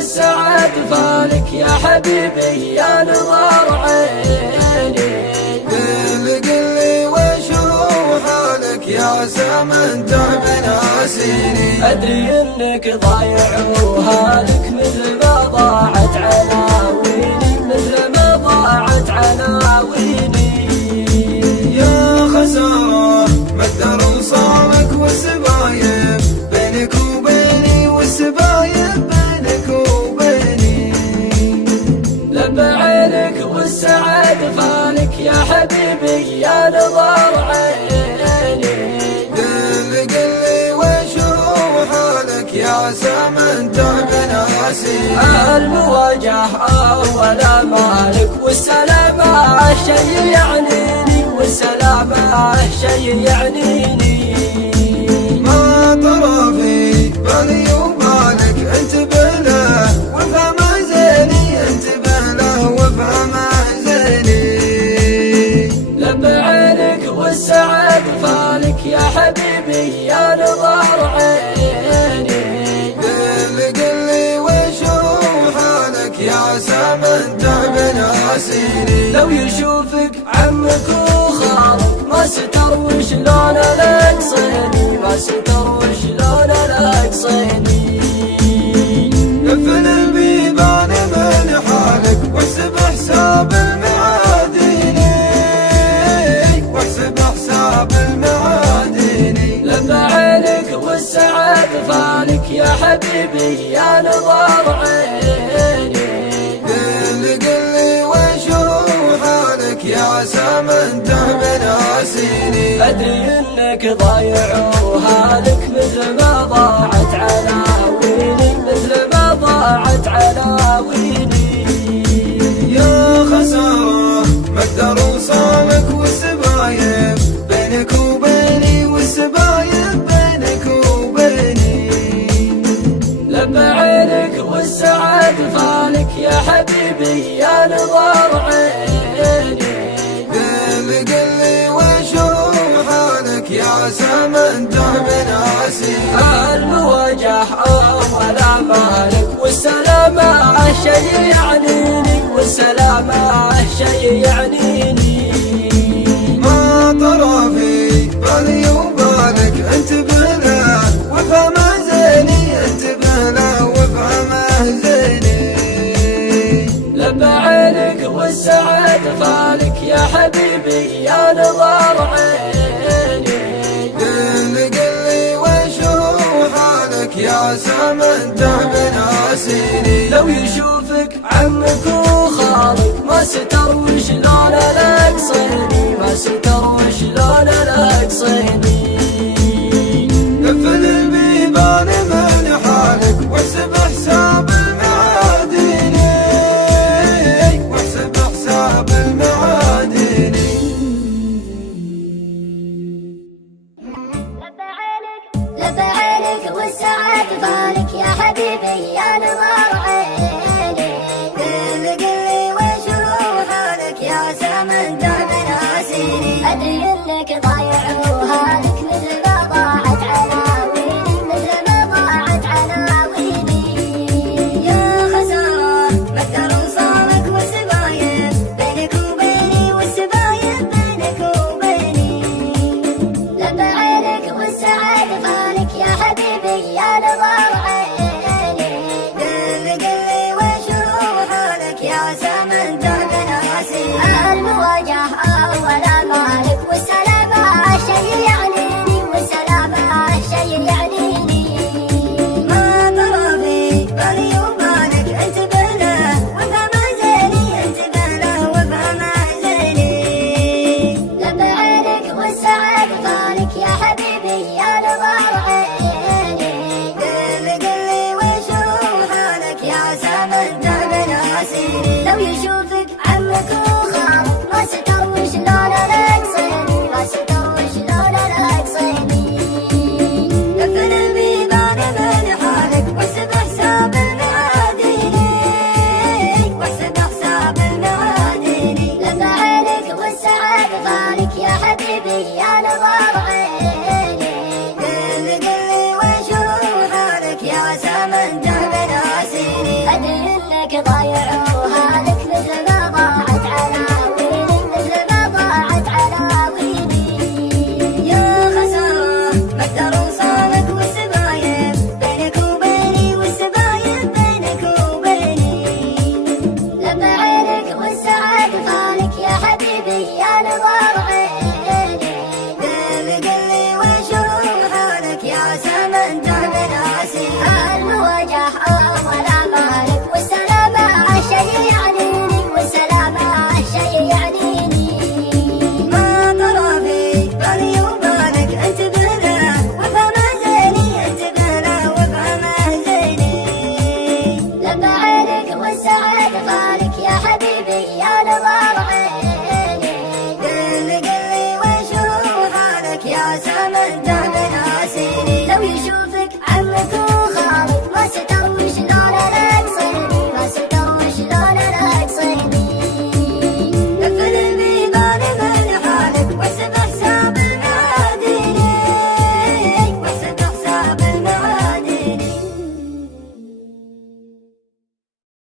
والسعد فالك يا حبيبي يا نظر عيني. قلي وش هو حالك يا زمن تعب ناسيني. أدري إنك ضايع وهالك مثل ما ضاعت عناويني، مثل ما ضاعت عناويني. يا خسارة مقدر وصالك والسبايب بينك وبيني، والسبايب بينك وبيني. لب عينك والسعد فالك يا حبيبي يا نظر عيني. قلي وش هو حالك يا زمن تعب ناسيني. المواجهة أول مالك والسلامة شي يعنيني، والسلامة شي يعنيني. ما ترى في بالي وبالك انتبه له وافهم زيني، انتبه له وافهم زيني. لب عينك والسعد فالك يا حبيبي يا نظر عيني. قلي وش هو حالك يا زمن تعب ناسيني. لو يشوفك عمك وخالك ما ستر وشلون الاقصيني، ما ستر وشلون الاقصيني. قفل البيبان من حالك واحسب حساب المعاديني، واحسب حساب المعاديني. لب عينك والسعد فالك يا حبيبي يا نظر عيني. قلي وش هو حالك يا زمن تعب ناسيني. أدري إنك ضايع وهالك مثل ما ضاعت عناويني، مثل ما ضاعت عناويني. يا خسارة مقدر وصالك والسبايب بينك وبيني، والسبايب بينك وبيني. لب عينك والسعد فالك يا حبيبي يا نظر عيني. قلي وش هو حالك يا زمن تعب ناسيني. المواجهة أول مالك والسلامة شي يعنيني، والسلامة شي يعنيني. ما ترى في بالي وبالك انتبه له وافهم زيني، انتبه له وافهم زيني. لب عينك والسعد فالك يا حبيبي يا نظر عيني. قلي وش هو حالك يا زمن تعب ناسيني. لو يشوفك عمك وخالك ما ستر وشلون الاقصيني، ما ستر وشلون الاقصيني. قفل البيبان من حالك واحسب حساب المعاديني، واحسب حساب المعاديني. لب عينك والسعد فالك يا حبيبي يا نظر عيني. قلي وش هو حالك يا زمن تعب ناسيني. أدري إنك ضايع وهالك مثل ما ضاعت عناويني، مثل ما ضاعت عناويني. يا خسارة مقدر وصالك والسبايب بينك وبيني، والسبايب بينك وبيني. لب عينك والسعد فالك يا حبيبي يا نظر عيني. قلي وش هو حالك يا زمن تعب ناسيني. المواجهة أول مالك والسلامة شي يعنيني، والسلامة شي يعنيني. ما ترى في بالي وبالك انتبه له وافهم زيني، انتبه له وافهم زيني. لب عينك والسعد فالك يا حبيبي يا نظر عيني. مهدا